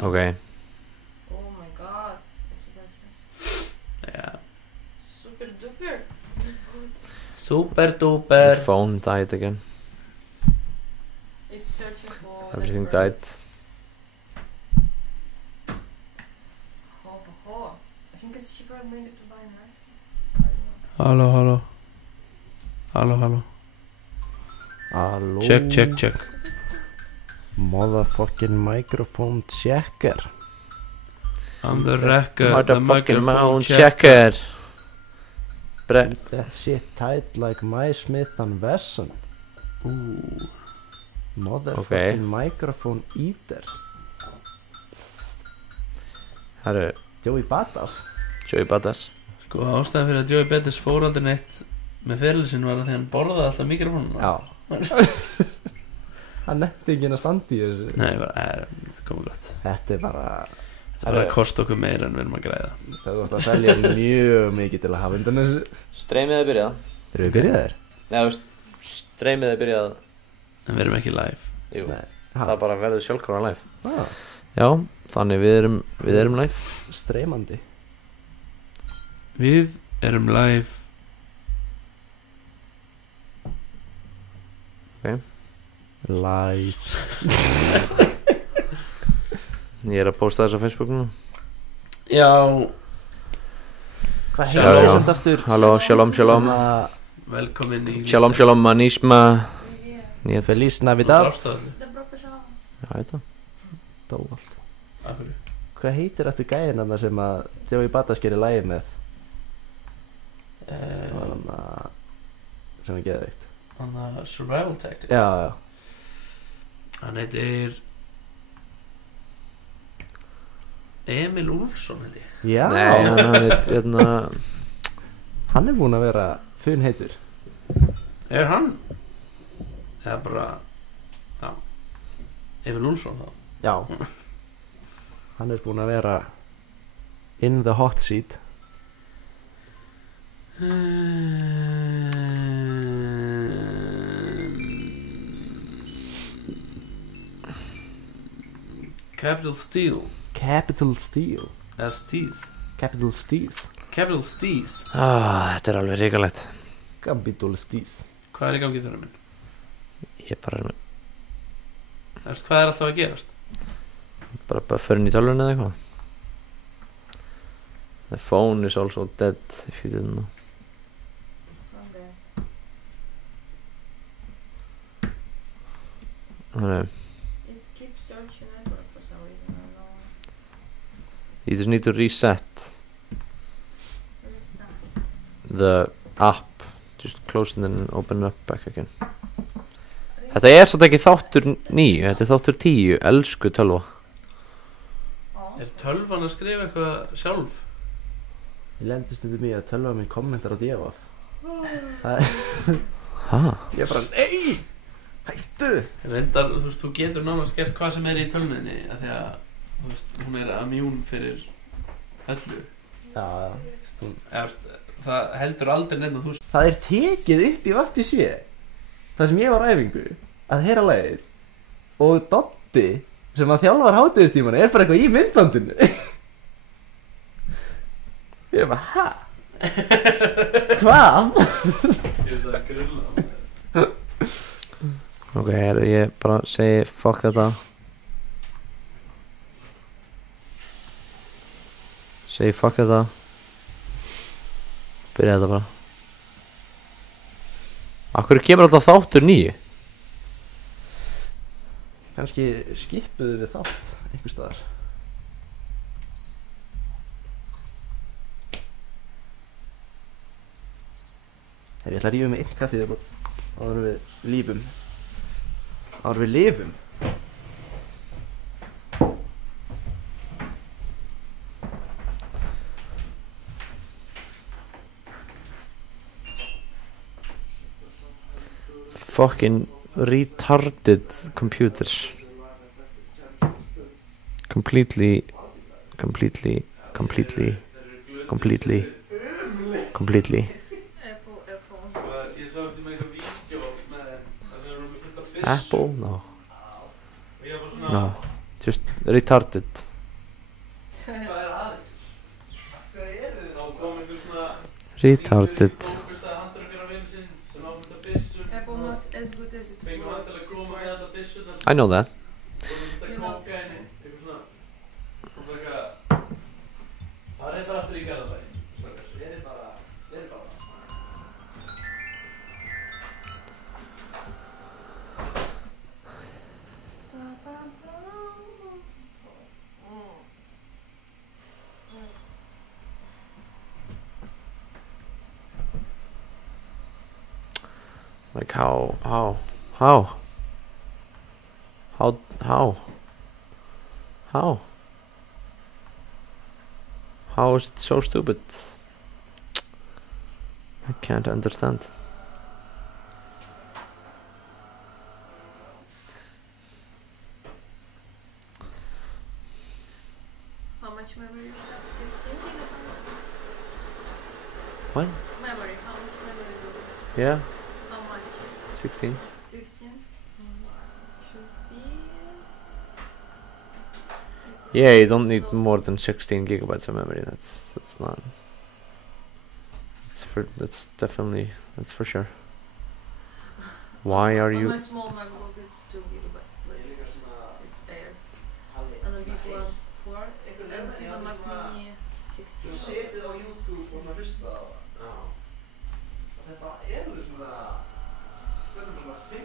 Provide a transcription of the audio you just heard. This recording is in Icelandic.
Okay. Oh my god, it's super expensive. Yeah. Super duper. Super duper. My phone died again. It's searching for Everything network. died. Oh. I think it's cheaper maybe to buy, right? I don't know. Halló. Halló. Check. Motherfucking microphone checker. I'm the wrecker. Motherfucking mount checker. Keep that shit tight like my Smith & Wesson. Ooh. Motherfucking Okay. microphone eater. Herru, Joey Badass. Joey Badass. Sko ástæðan fyrir að Joey Badass fór aldrei neitt með fyrirlessin var að því hann borðaði alltaf mikrofónuna. Já. Hann nefndi ekki að standa í þessu. Nei, þetta komið gott. Þetta er bara... Þetta var að kosta okkur meira en við erum að græða. Það vart að selja mjög mikið til að hafa undan þessu. Streymið er byrjað. Eru við byrjaðir? Nei, þú veist, streymið er byrjað. En við erum ekki live. Jú, Nei. það bara verður sjálfkrafa live. Ah, Já, þannig við erum live. streymandi. Við erum live. Live. Ég er að posta þess á Facebookinu. Já. Hvað Já, heitir já. þess aftur? Halló, shalom. Velkomin í Shalom, manisma. Yeah. Feliz Navidad. Добро пожаловать. Já, þetta. Dóvald. Akkur. Hvað heitir aftur gæðin þarna sem að Joey Badass gerir lagi með? Það var hann að... sem er geðveikt. Þannig að survival tactics. Já. Hann heitir Emil Úlfsson held ég. Já. Nei, hann heit, Hann er búinn að vera fun heitur. Er hann? Eða bara Já. Emil Úlfsson þá. Já. Hann er búinn að vera in the hot seat. Capital Steel. Capital Steel. STs. Capital Steez. Capital Steez. Þetta er alveg ríkalegt. Capital Steez. Hvað er í gangi þeirra minn? Ég bara Hvað er alltaf að gerast? bara bufferinn í tölvunni eða eitthvað. The phone is also dead if you didn't know. Okay. Þannig, It keeps searching network for some reason. I don't know. you just need to reset Where is that? the app. Just close it and then open it up back again. Þetta er satt ekki þáttur 9, þetta er þáttur 10, elsku tölva. Oh. Er tölvan að skrifa eitthvað sjálf? Ég lendist um mig að tölva mér kommentar á divaf. Það er... Hæ? Ég er bara, nei! Hættu! Reyndar, þú veist, þú getur nánast gert hvað sem er í tölvunni af því að, þú veist, hún er immune fyrir öllu. Já, já. Stún. Eða, þú veist, það heldur aldrei nefn að þú Það er tekið upp í vakti sé. Það sem ég var á æfingu að heyra lagið og Doddi sem að þjálfar hátíðistímana er bara eitthvað í myndbandinu. Ég er bara, hæ? Hvað? Ég veist að grulla. Ok, ég bara segi fuck þetta. Segi fuck þetta. Byrja þetta bara. Akkur kemur alltaf þáttur 9? Kannski skipuðu við þátt einhver staðar. Ég ætla að rífa mig einn kaffið áður en við lífum. Áður en við lifum. Fucking retarded computers. Completely Apple. Ég sá ekki með eitthvað vídeo með þeim. Það sem eru með fullt af byssum. Apple? No. Og ég var bara svona... No. Just retarded. Retarded. Fyrst að handur okkar á veginn sinn sem áfylgta byssum Apple not as good as it fengum was. vantilega koma með alla byssunar I know that. og þetta You know. kókaini eitthvað svona og það eitthvað það er bara aftur í Garðabæ strákar. Verið bara Like how is it so stupid? I can't understand. How much memory you have? 16 gigabytes? What? Memory, how much memory do you have? Yeah, How much? 16. 16? Should be... Yeah, you don't need more than 16 gigabytes of memory. That's not. That's definitely, that's for sure. Why are On you? my small MacBook it's 2 gigabytes, but it's there. And the big one 4, and the Mac Mini 16. Þú setið á YouTube og svona hlusta á það. Já. Þetta svona 5